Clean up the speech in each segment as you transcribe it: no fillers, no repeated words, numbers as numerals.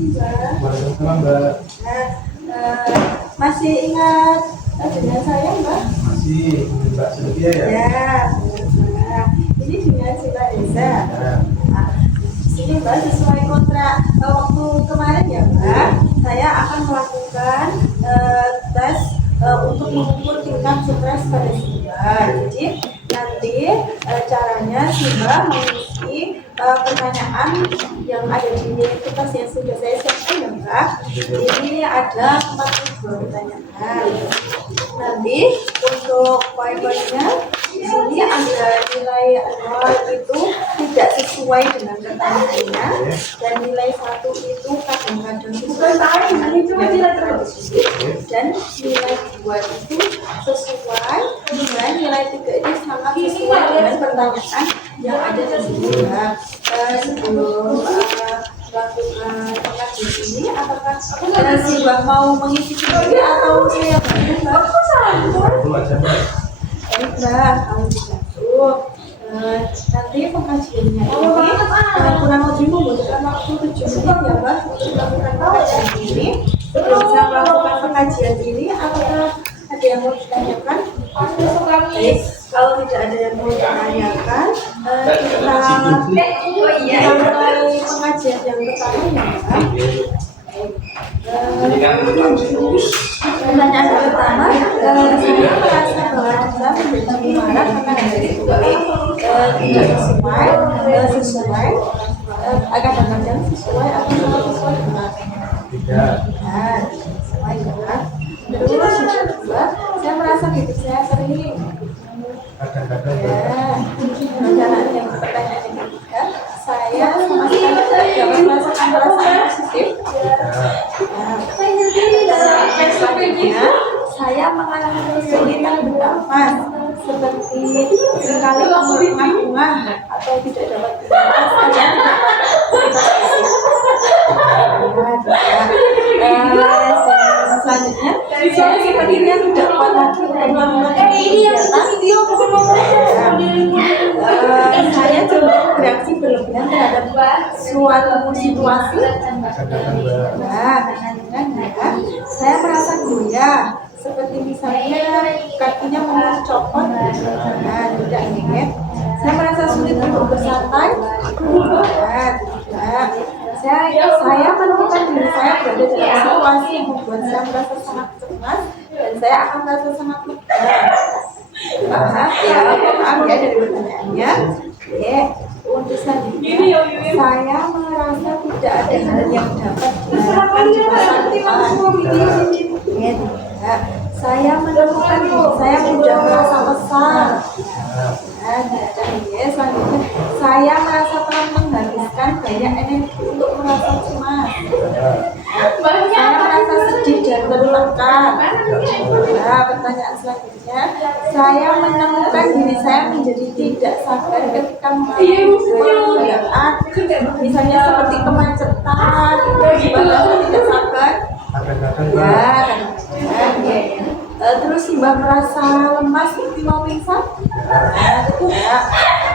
Mbak. Waalaikumsalam, Mbak. Nah, masih ingat dengan saya, Mbak? Masih, Mbak Sylvia ya? Ya, benar. Ini dengan Sila Desa. Ya. Nah, sini Mbak sesuai kontrak waktu kemarin ya Mbak, saya akan melakukan tes untuk mengukur tingkat stres pada Simba. Jadi nanti caranya Simba mengisi pertanyaan yang ada di kertas yang sudah saya siapkan ya Mbak. Ini ada 42 pertanyaan. Nanti untuk poin-poinnya di sini ada nilai 0 itu tidak sesuai dengan pertanyaannya, dan nilai 1 itu kadang-kadang sesuai dan nilai 2 itu sesuai dengan nilai 3 itu sangat sesuai dengan pertanyaan yang ada di sini ya. Sebelum melakukan pengajian ini, apakah Simbah mau mengisi sendiri atau saya bantu? Itu aja, Mbak. Baiklah, kalau begitu nanti pengajiannya ini kurang lebih membutuhkan waktu 7 menit ya Mbak untuk melakukan pengajian ini. Sebelum saya melakukan pengajian ini, apakah ada yang mau ditanyakan? Baik, kalau tidak ada yang mau ditanyakan, kita mulai pengajian yang pertama ya Mbak. Pertanyaan pertama, saya merasa bahwa kita menjadi marah karena dari tidak sesuai, kadang-kadang sesuai atau tidak sesuai dengan Tidak. sesuai dengan. Terus yang kedua, saya merasa hidup saya sering Kadang-kadang, Mbak. pertanyaan yang ketiga, saya sama sekali tidak merasakan perasaan positif. Selanjutnya, saya mengalami kesulitan bernafas seperti seringkali pengagungan atau tidak dapat bernafas karena tidak dapat aktivitas fisik. Selanjutnya, saya sepertinya tidak kuat lagi untuk melakukan kegiatan. Saya cenderung bereaksi berlebihan terhadap suatu situasi. Kadang-kadang, Mbak. Saya merasa goyah, seperti misalnya kakinya mau copot. Tidak ingin. Saya merasa sulit untuk bersantai. Tidak. Saya menemukan diri saya berada dalam situasi yang membuat saya merasa sangat cemas dan saya akan merasa sangat lega. Maaf ya dari pertanyaannya. Untuk selanjutnya, saya merasa tidak ada hal yang dapat diharapkan di masa depan. Saya menemukan diri saya mudah merasa kesal. Selanjutnya, saya merasa telah menghabiskan banyak energi untuk merasa cemas. Saya merasa sedih dan tertekan. Pertanyaan selanjutnya, saya menemukan diri saya menjadi tidak sabar ketika mengalami pekerjaan, misalnya seperti kemacetan, tidak sabar. Terus Mbak merasa lemas seperti mau pingsan?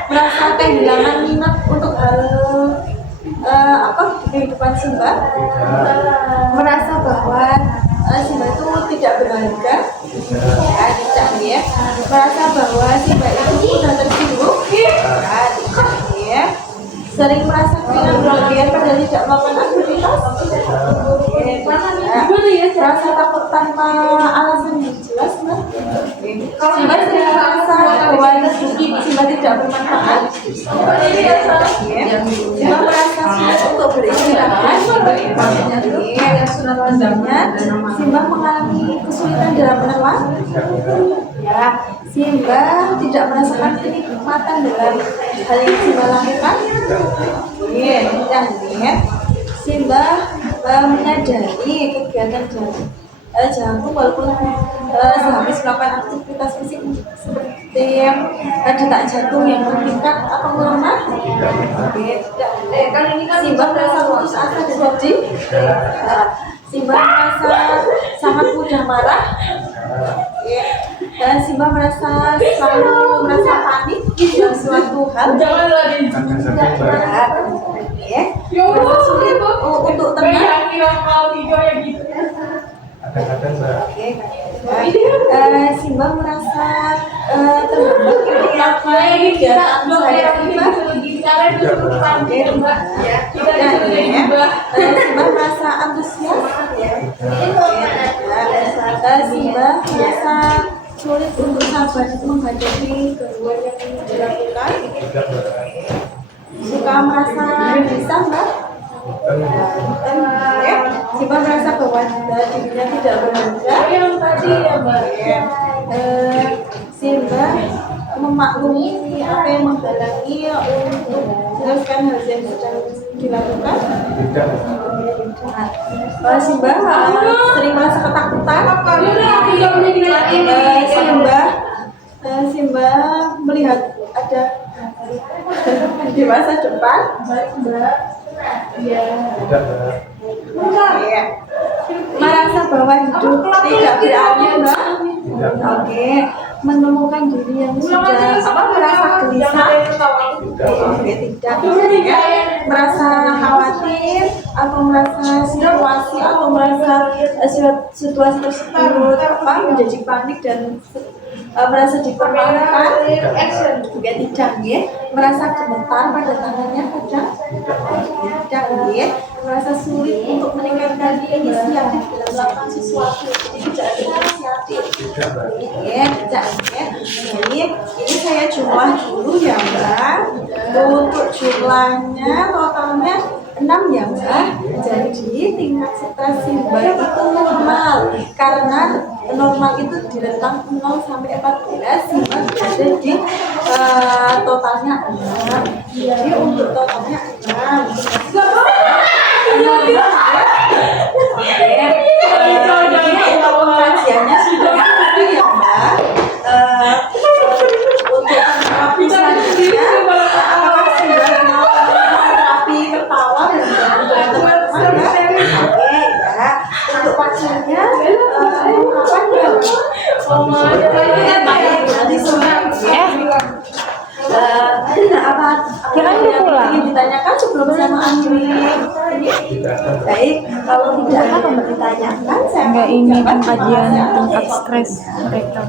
Merasa kehilangan minat untuk hal di kehidupan Simba? Merasa bahwa Simba itu tidak berharga? Tidak ya. Merasa bahwa Simba itu sudah tersinggung? Tidak ya. Sering merasa kehilangan berlebihan padahal tidak melakukan aktivitas? Merasa takut tanpa alasan yang jelas, Mbak? Simba sering merasa bahwa Simba tidak bermanfaat? Simba merasa sulit untuk beristirahat? Selanjutnya, Simba mengalami kesulitan dalam menelan? Ya, Simba tidak merasakan kenikmatan dalam hal yang Simba lakukan? Tidak. Simba menyadari kegiatan jantung walaupun sehabis melakukan aktivitas fisik seperti yang detak jantung yang meningkat atau melemah. Simba merasa putus asa dan sedih. Simba merasa sangat mudah marah. Dan Simba selalu merasa panik dalam suatu hal. Merasa sulit untuk tenang. Kadang-kadang Mbak. Oke, Simba merasa terhambat kegiatan saya Simba. Simba merasa antusias. Simba merasa sulit untuk sabar menghadapi gangguan yang dilakukan. Tidak Mbak. Suka merasa gelisah, Mbak. Ya, Simba merasa bahwa dirinya tidak berharga. Yang tadi ya, Mbak. Simba memaklumi apa yang menghalangi untuk meneruskan hal yang sedang dilakukan. Tidak Mbak. Simba sering merasa ketakutan. Simba melihat ada di masa depan. Tidak Mbak. Iya. Merasa bahwa hidup tidak berarti, Mbak. Tidak Mbak. Oke, menemukan diri yang sudah merasa gelisah. Oke, tidak. Ya. Merasa khawatir atau merasa situasi atau merasa situasi tersebut menjadi panik dan merasa dipermalukan. Juga tidak, ya. Merasa gemetar pada tangannya kadang. Tidak, ya. Merasa sulit untuk meningkatkan inisiatif dalam melakukan sesuatu. Jadi tidak ada inisiatif. Tidak Mbak. Ya, tidak, ya. Jadi ini saya jumlah dulu ya, Mbak. Untuk jumlahnya totalnya 6 ya, Mbak. Jadi tingkat stres Simba itu normal. Karena normal itu di rentang 0 sampai 14, Simba berada di totalnya 6. Jadi untuk totalnya 6. Oke, untuk kajiannya sudah selesai ya, Mbak. Untuk terapi selanjutnya, apakah sudah mau terapi ketawa dan teman-teman? Oke, ya. Untuk pacarnya, kapan ya? Baik, nanti sore. Apa Kirain udah pulang. ingin ditanyakan sebelum saya mengakhiri? Tidak Mbak. Baik, kalau tidak apa yang ditanyakan, saya Enggak, ini mengucapkan terima kajian kasih atas tingkat waktunya. stres mereka.